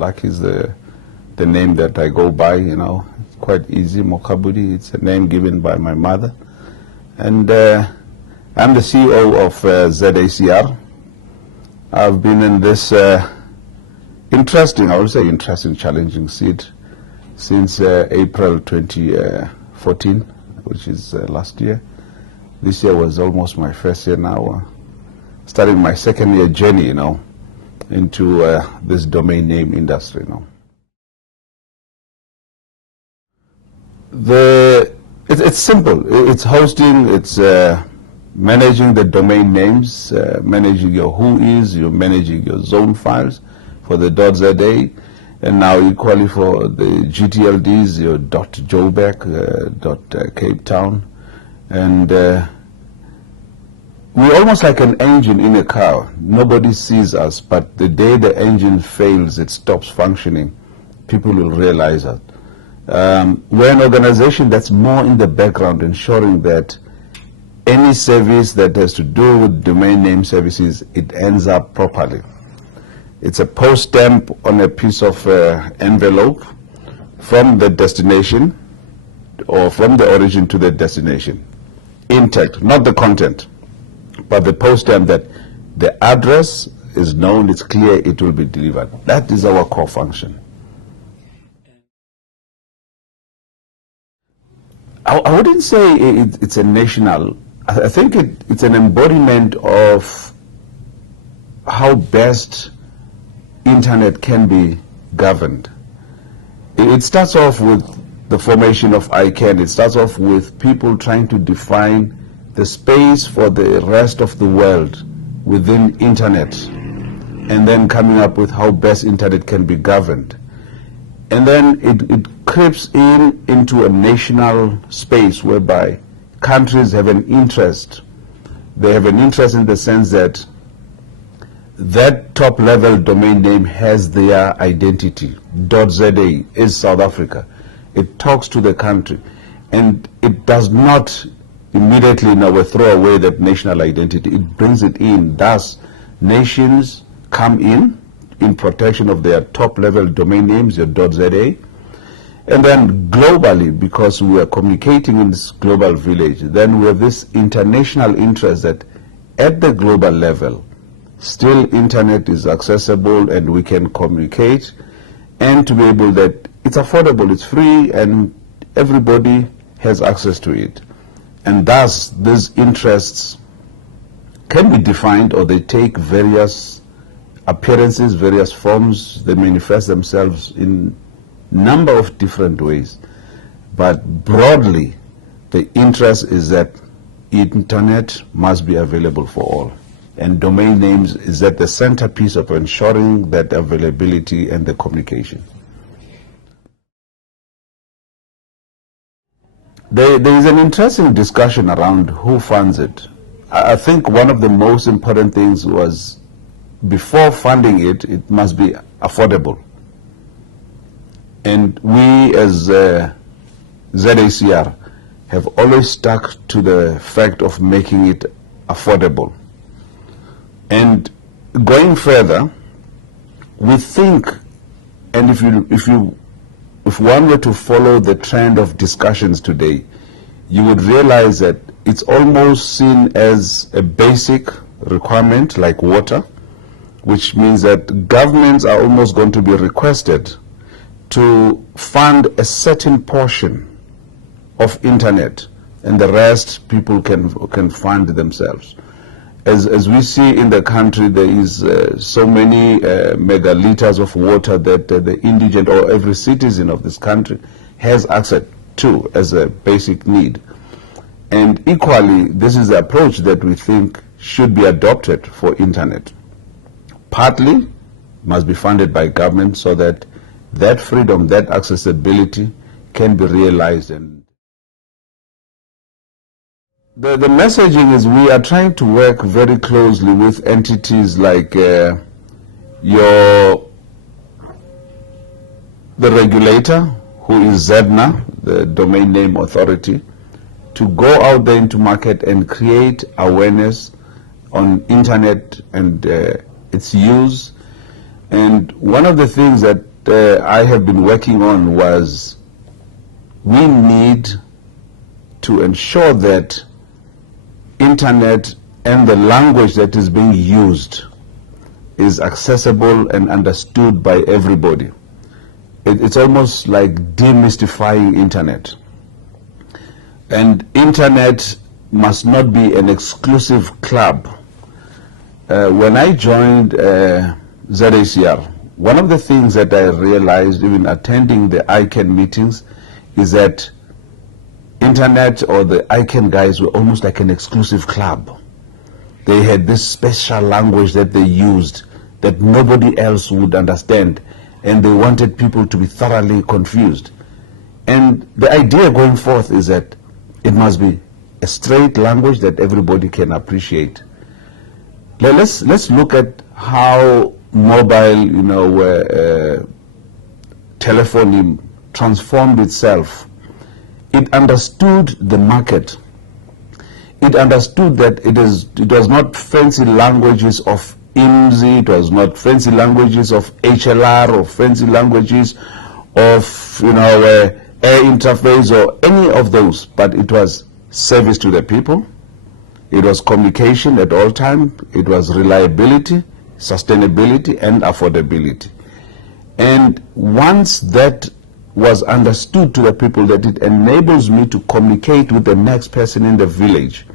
Lucky is the name that I go by, you know. It's quite easy, Mokabudi. It's a name given by my mother. And I'm the CEO of ZACR. I've been in this interesting, I would say interesting, challenging seat since April 2014, which is last year. This year was almost my first year now, starting my second year journey, you know, into this domain name industry, you know. It's simple. It's hosting, it's managing the domain names, managing your whois, you're managing your zone files for the .za, and now equally for the GTLDs, your .joburg, .Cape Town, and we're almost like an engine in a car. Nobody sees us, but the day the engine fails, it stops functioning, people will realize that. We're an organization that's more in the background, ensuring that any service that has to do with domain name services, it ends up properly. It's a post stamp on a piece of envelope from the destination, or from the origin to the destination, intact, not the content, but the post stamp that the address is known, it's clear, it will be delivered. That is our core function. I wouldn't say it's a national. I think it's an embodiment of how best internet can be governed. It starts off with the formation of ICANN. It starts off with people trying to define the space for the rest of the world within internet, and then coming up with how best internet can be governed. And then it creeps into a national space whereby countries have an interest. They have an interest in the sense that that top level domain name has their identity. .za is South Africa. It talks to the country, and it does not immediately now throw away that national identity. It brings it in. Thus, nations come in protection of their top level domain names, your .za, and then globally, because we are communicating in this global village, then we have this international interest that at the global level, still internet is accessible and we can communicate, and to be able that it's affordable, it's free, and everybody has access to it. And thus, these interests can be defined, or they take various appearances, various forms. They manifest themselves in number of different ways. But broadly, the interest is that internet must be available for all. And domain names is at the centerpiece of ensuring that availability and the communication. There is an interesting discussion around who funds it. I think one of the most important things was, before funding it, it must be affordable. And we as ZACR have always stuck to the fact of making it affordable. And going further, we think, and if one were to follow the trend of discussions today, you would realize that it's almost seen as a basic requirement like water, which means that governments are almost going to be requested to fund a certain portion of internet, and the rest people can fund themselves. As we see in the country, there is so many megaliters of water that the indigent or every citizen of this country has access to as a basic need. And equally, this is the approach that we think should be adopted for internet. Partly must be funded by government so that that freedom, that accessibility can be realized. And the messaging is, we are trying to work very closely with entities like the regulator, who is ZACR, the Domain Name Authority, to go out there into market and create awareness on internet and its use. And one of the things that I have been working on was we need to ensure that internet and the language that is being used is accessible and understood by everybody. It's almost like demystifying internet. And internet must not be an exclusive club. When I joined ZACR, one of the things that I realized even attending the ICANN meetings is that internet or the ICANN guys were almost like an exclusive club. They had this special language that they used that nobody else would understand, and they wanted people to be thoroughly confused. And the idea going forth is that it must be a straight language that everybody can appreciate. Let's look at how mobile, telephony transformed itself. It understood the market. It understood that it was not fancy languages of IMSI, it was not fancy languages of HLR or fancy languages of air interface or any of those, but it was service to the people. It was communication at all times. It was reliability, sustainability, and affordability. And once that was understood to the people, that it enables me to communicate with the next person in the village,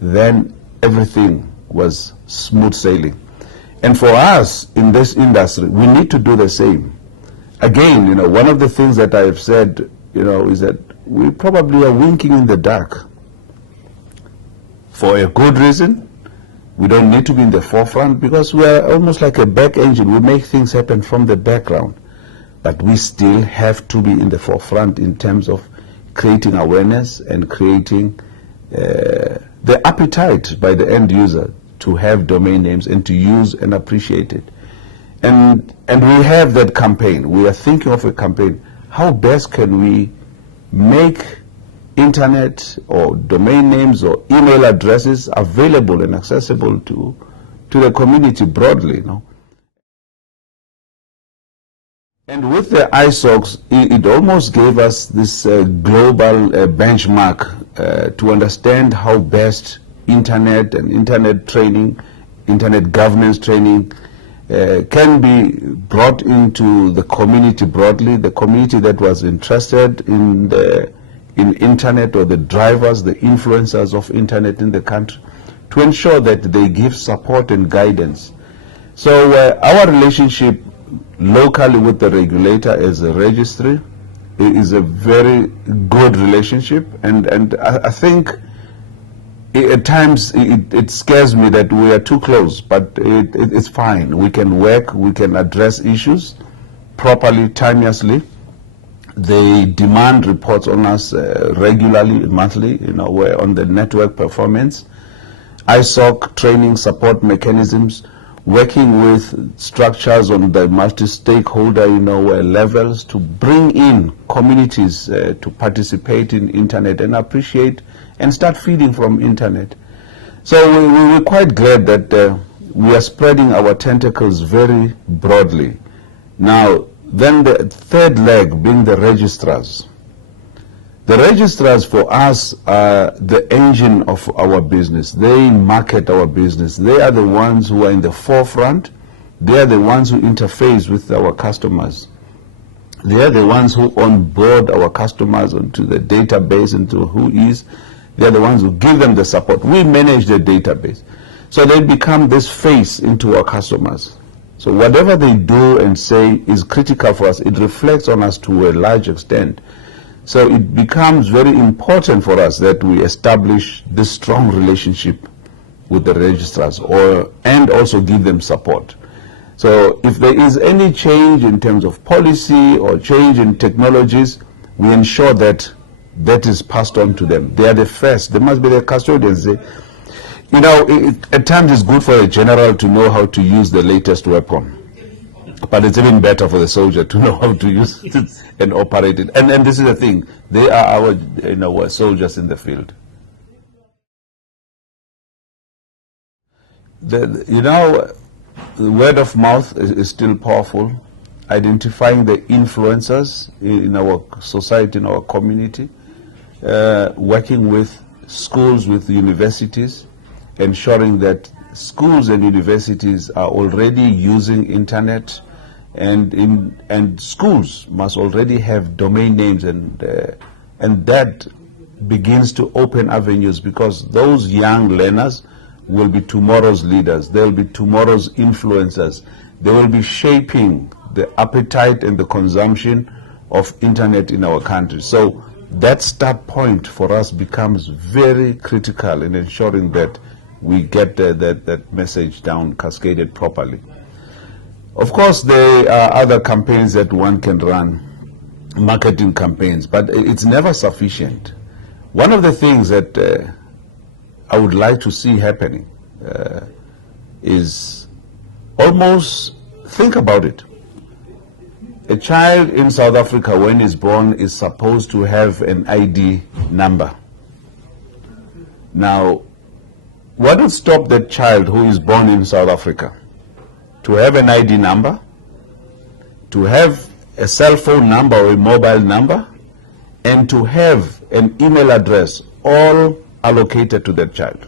then everything was smooth sailing. And for us in this industry, we need to do the same. Again, one of the things that I have said, is that we probably are winking in the dark. For a good reason. We don't need to be in the forefront because we are almost like a back engine. We make things happen from the background. But we still have to be in the forefront in terms of creating awareness and creating the appetite by the end user to have domain names and to use and appreciate it. And we have that campaign. We are thinking of a campaign. How best can we make internet or domain names or email addresses available and accessible to the community broadly, And with the ISOCs, it almost gave us this global benchmark to understand how best internet and internet training, internet governance training can be brought into the community broadly, the community that was interested in internet or the drivers, the influencers of internet in the country, to ensure that they give support and guidance. So our relationship locally with the regulator as a registry is a very good relationship, and I think at times it scares me that we are too close, but it's fine. We can work, we can address issues properly, timeously. They demand reports on us regularly, monthly, we're on the network performance, ISOC training support mechanisms, working with structures on the multi-stakeholder, levels to bring in communities to participate in internet and appreciate and start feeding from internet. So we're quite glad that we are spreading our tentacles very broadly. Now, then the third leg being the registrars. The registrars for us are the engine of our business. They market our business. They are the ones who are in the forefront. They are the ones who interface with our customers. They are the ones who onboard our customers onto the database, into who is. They are the ones who give them the support. We manage the database. So they become this face into our customers. So whatever they do and say is critical for us. It reflects on us to a large extent. So it becomes very important for us that we establish this strong relationship with the registrars and also give them support. So if there is any change in terms of policy or change in technologies, we ensure that that is passed on to them. They are the first. They must be the custodians. At times it's good for a general to know how to use the latest weapon. But it's even better for the soldier to know how to use it and operate it. And this is the thing. They are our soldiers in the field. The word of mouth is still powerful. identifying the influencers in our society, in our community, working with schools, with universities, ensuring that schools and universities are already using internet, and schools must already have domain names, and that begins to open avenues, because those young learners will be tomorrow's leaders. They'll be tomorrow's influencers. They will be shaping the appetite and the consumption of internet in our country. So that start point for us becomes very critical in ensuring that we get that message down, cascaded properly. Of course, there are other campaigns that one can run, marketing campaigns, but it's never sufficient. One of the things that I would like to see happening is almost, think about it. A child in South Africa, when he's born, is supposed to have an ID number. Now, what will stop that child who is born in South Africa to have an ID number, to have a cell phone number or a mobile number, and to have an email address, all allocated to that child?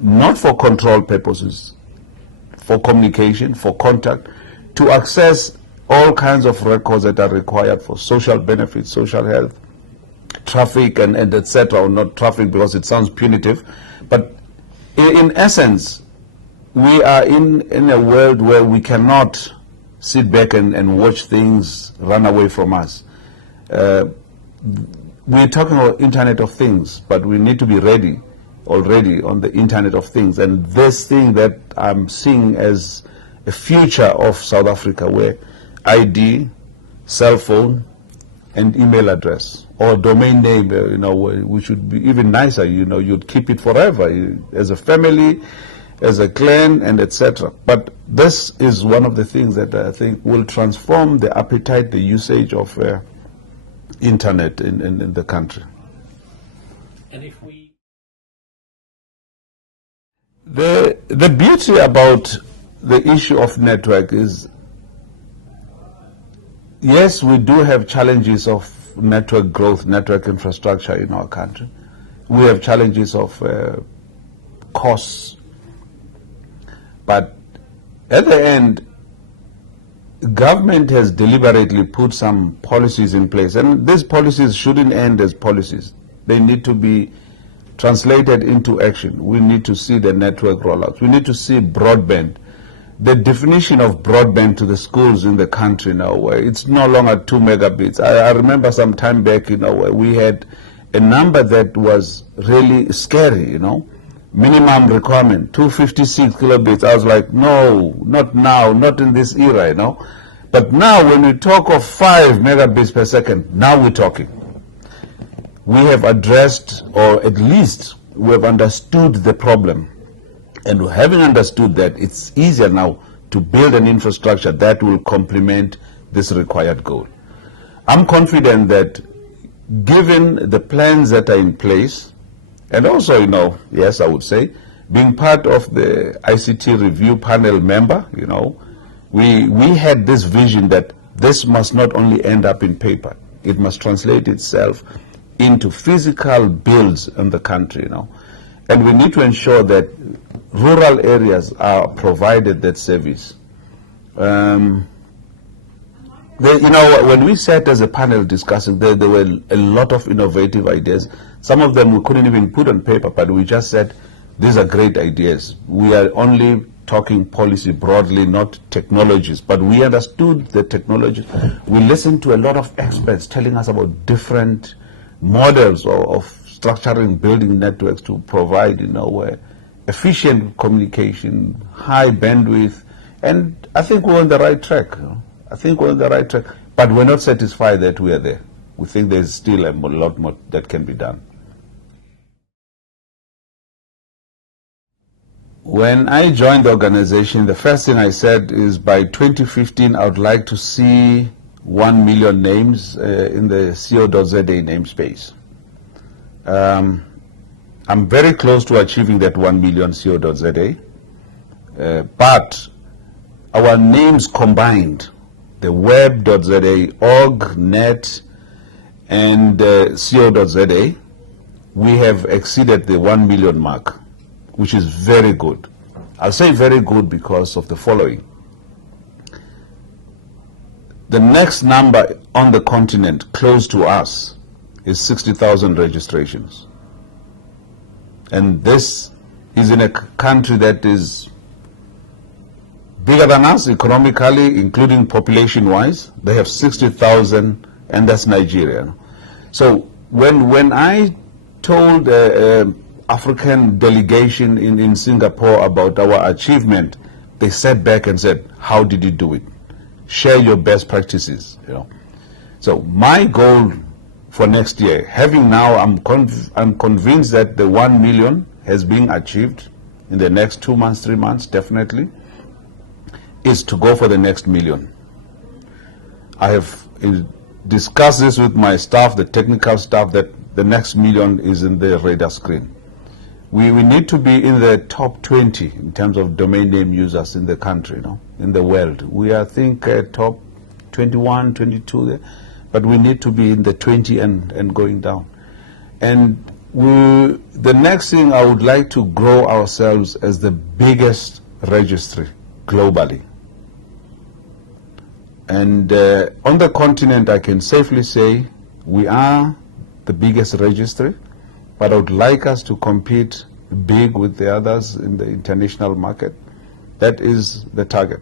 Not for control purposes, for communication, for contact, to access all kinds of records that are required for social benefits, social health, traffic, and etc. Or not traffic because it sounds punitive, but in essence, we are in a world where we cannot sit back and watch things run away from us. We're talking about Internet of Things, but we need to be ready already on the Internet of Things. And this thing that I'm seeing as a future of South Africa, where ID, cell phone, and email address or domain name, we should be even nicer. You'd keep it forever as a family, as a clan, and etc. But this is one of the things that I think will transform the appetite, the usage of internet in the country. And if we... The beauty about the issue of network is, yes, we do have challenges of network growth, network infrastructure in our country. We have challenges of costs. But at the end, government has deliberately put some policies in place, and these policies shouldn't end as policies. They need to be translated into action. We need to see the network rollouts. We need to see broadband. The definition of broadband to the schools in the country now, where it's no longer 2 megabits. I remember some time back, where we had a number that was really scary, minimum requirement, 256 kilobits. I was like, no, not now, not in this era, But now when we talk of 5 megabits per second, now we're talking. We have addressed, or at least we have understood the problem. And having understood that, it's easier now to build an infrastructure that will complement this required goal. I'm confident that given the plans that are in place, and also, yes, I would say, being part of the ICT review panel member, we had this vision that this must not only end up in paper, it must translate itself into physical builds in the country, And we need to ensure that rural areas are provided that service. When we sat as a panel discussing, there were a lot of innovative ideas. Some of them we couldn't even put on paper, but we just said, these are great ideas. We are only talking policy broadly, not technologies, but we understood the technologies. We listened to a lot of experts telling us about different models of structuring, building networks to provide, efficient communication, high bandwidth, and I think we're on the right track. I think we're on the right track, but we're not satisfied that we are there. We think there's still a lot more that can be done. When I joined the organization, the first thing I said is by 2015, I would like to see 1 million names in the co.za namespace. I'm very close to achieving that 1 million co.za, but our names combined, the web.za, org, net, and co.za, we have exceeded the 1 million mark, which is very good. I'll say very good because of the following. The next number on the continent close to us is 60,000 registrations. And this is in a country that is bigger than us economically, including population-wise. They have 60,000, and that's Nigeria. So when I told the African delegation in Singapore about our achievement, they sat back and said, how did you do it? Share your best practices, you know. So my goal for next year, having now, I'm convinced that the 1 million has been achieved in the next 2 months, 3 months, definitely, is to go for the next million. I have discussed this with my staff, the technical staff, that the next million is in the radar screen. We need to be in the top 20 in terms of domain name users in the country, you know, in the world. We are, I think, top 21, 22 there, but we need to be in the 20 and going down. And the next thing, I would like to grow ourselves as the biggest registry globally. And on the continent, I can safely say we are the biggest registry, but I would like us to compete big with the others in the international market. That is the target.